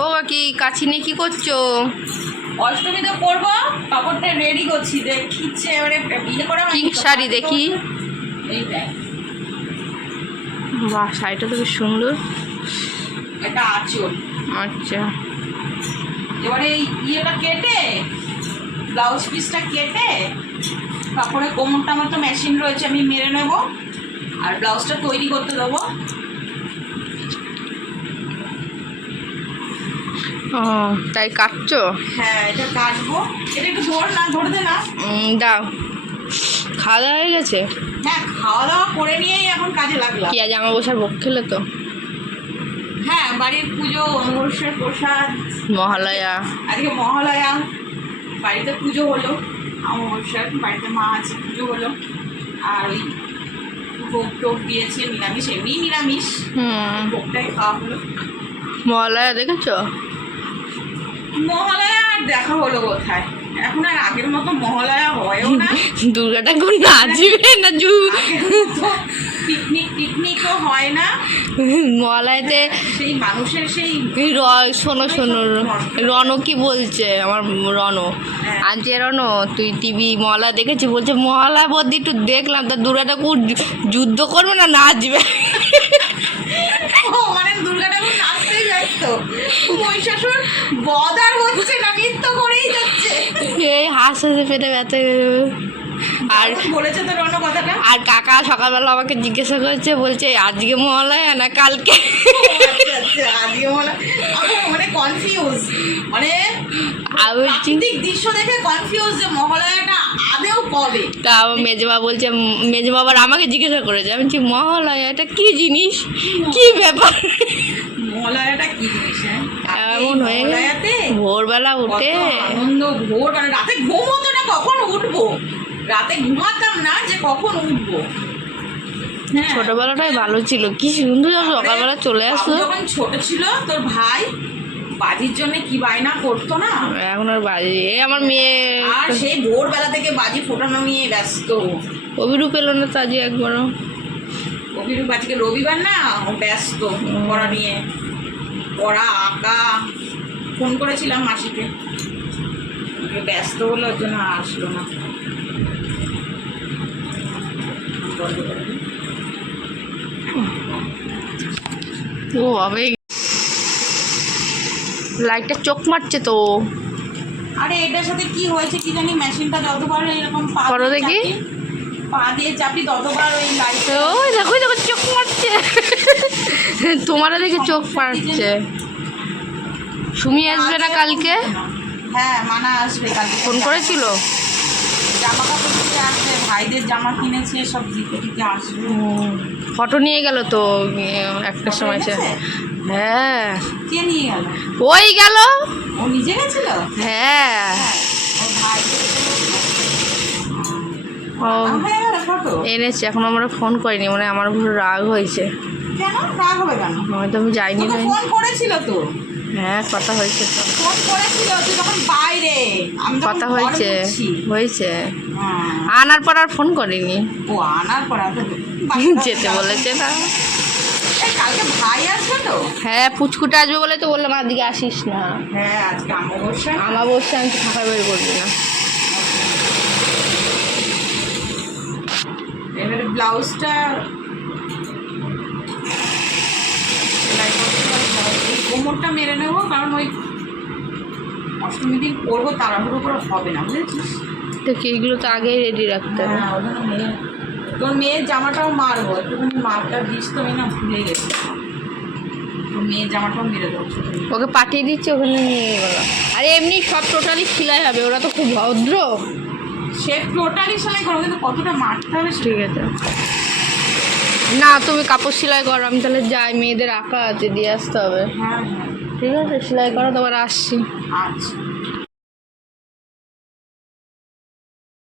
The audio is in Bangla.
ও কাকি কাছি নিয়ে কি করছ? অষ্টমী তো পরবো কাপড়টা রেডি করছি দেখিচ্ছে এবারে বিয়ে করা পিঙ্ক শাড়ি দেখি? বাহ শাড়িটা তো বেশ সুন্দর। এটা আঁচল। আচ্ছা। এবারে এই ইয়েটা কেটে ব্লাউজ পিসটা কেটে কাপড়ের কোমরটা আমার তো মেশিন রয়েছে আমি মেরে নেব। আর ব্লাউজটা তৈরি করতে দেবো। ও তাই কাটছো? হ্যাঁ এটা কাটবো। এটা একটু ধর না ধরে দে না। দাও। খাওয়া দাওয়া হয়ে গেছে? হ্যাঁ খাওয়া দাওয়া করে নিয়েই এখন কাজে লাগলাম। কি আজ আমার বসার ভোগ খেলে তো? হ্যাঁ বাড়ির পুজো অমাবস্যার প্রসাদ। মহালয়া। আজকে মহালয়া। বাড়িতে পুজো হলো। অমাবস্যার বাড়িতে মা আছে পুজো হলো। আর ওই ভোগ টোগ দিয়েছে নিরামিষ এমনি নিরামিষ। ভোগটাই খাওয়া হলো। মহালয়া দেখেছ? মহালয়া আর দেখা হলো কোথায়? এখন আর আগের মতো মহালয়া হয়ও না। দুর্গা ঠাকুর নাচবে না জু? পিকনিক টিকনিকও হয় না। মহালয়াতে সেই মানুষের সেই শোনো শোনো রণ কি বলছে? আমার হ্যাঁ। আজকে রণ তুই টিভি মহালয়া দেখেছি বলছে মহালয়া বদ্দি একটু দেখলাম তা দুর্গা ঠাকুর যুদ্ধ করবে না নাচবে? মহিষাসুর বদার হচ্ছে না নৃত্য করেই যাচ্ছে। এই হাসতে হাসতে পেটে ব্যথা আর বলেছে তো রণ কথাটা। আর কাকা সকালবেলা আমাকে জিজ্ঞাসা করছে বলছে আজকে মহালয়া না কালকে? আচ্ছা, আচ্ছা, আজকে আমি মানে কনফিউজ মানে দৃশ্য দেখে কনফিউজ যে মহালয়াটা আদেও কবে? তা মেজমা বলছে মেজমা আবার আমাকে জিজ্ঞাসা করেছে। আমি বলছি মহালয়া এটা কি জিনিস? কি ব্যাপার? মহালয়াটা কি জিনিস হ্যাঁ? এমন হয়ে গেছে। ভোরবেলা উঠে। আনন্দ ভোর মানে রাতে ঘুম হতো না কখন উঠবো? রাতে ঘুমাতাম না যে কখন উঠবো। হ্যাঁ। ছোটবেলাটাই ভালো ছিল। কি সুন্দর সকালবেলা চলে আসতো যখন ছোট ছিল তোর ভাই বাজির জন্য কি বায়না করতো না? এখন আর বাজে এই আমার মেয়ে। আর সেই ভোরবেলা থেকে বাজি ফোটানো নিয়ে ব্যস্ত। অভিরূপ এলো না তো আজকে একবারও? অভিরূপ আজকে রবিবার না ব্যস্ত পড়া নিয়ে। পড়া আঁকা ফোন করেছিলাম মাসিকে ব্যস্ত হলো ওর জন্য আসলো না। ও হবে লাইটটা চোখ মারছে তো আরে এটার সাথে কি হয়েছে কি জানি মেশিনটা যতবার এরকম পা দেখি। পা দিয়ে চাপি ততবার ওই লাইট ওই দেখো দেখো চোখ তোমারা দেখে চোখ মারছে সুমি আসবে না কালকে? হ্যাঁ মানা আসবে কালকে। ফোন করেছিল? জামা কাপড় আসবে ভাইদের জামা কিনেছে সব দিতে দিতে আসবে ফটো নিয়ে গেল তো একটা সময় হ্যাঁ। কে নিয়ে গেল? ওই গেল। ও নিজে গেছিল? হ্যাঁ। ও ভাই ও। গেল এনেছে এখন আমরা ফোন করিনি মানে আমার উপর রাগ হয়েছে। কেন? রাগ হবে কেন? হয়তো আমি যাইনি ফোন করেছিল তো? হ্যাঁ কথা হয়েছে ফোন করেছিল তুই যখন বাইরে কথা হয়েছে হয়েছে। হ্যাঁ। আনার পর আর ফোন করিনি। ও আনার পর যেতে বলেছে না। কালকে ভাই আসবে তো? হ্যাঁ পুচকুটা আসবে বলে তো বললাম আজকে আসিস না। হ্যাঁ আজকে অমাবস্যা আমার বসে আমি তো ফাঁকা বের করবি না। এবারে ব্লাউজটা সেলাই করতে কোমরটা মেরে নেব কারণ ওই অষ্টমী দিন করব তাড়াহুড়ো করে হবে না বুঝেছিস? তো এইগুলো তো আগেই রেডি রাখতে হবে। হ্যাঁ, তোর মেয়ের জামাটাও মারবো একটুখানি মারটা দিস তো আমি না ভুলে গেছি। তোর মেয়ের জামাটাও মেরে দেবো ওকে পাঠিয়ে দিচ্ছি ওখানে নিয়ে গেল। আর এমনি সব টোটালি সেলাই হবে ওরা তো খুব ভদ্র। সে টোটালি সেলাই করব কিন্তু কতটা মারতে হবে ঠিক আছে। না তুমি কাপড় সেলাই করো আমি তাহলে যাই মেয়েদের আঁকা আছে দিয়ে আসতে হবে। হ্যাঁ হ্যাঁ। ঠিক আছে সেলাই করো তোমার আসছি। আচ্ছা।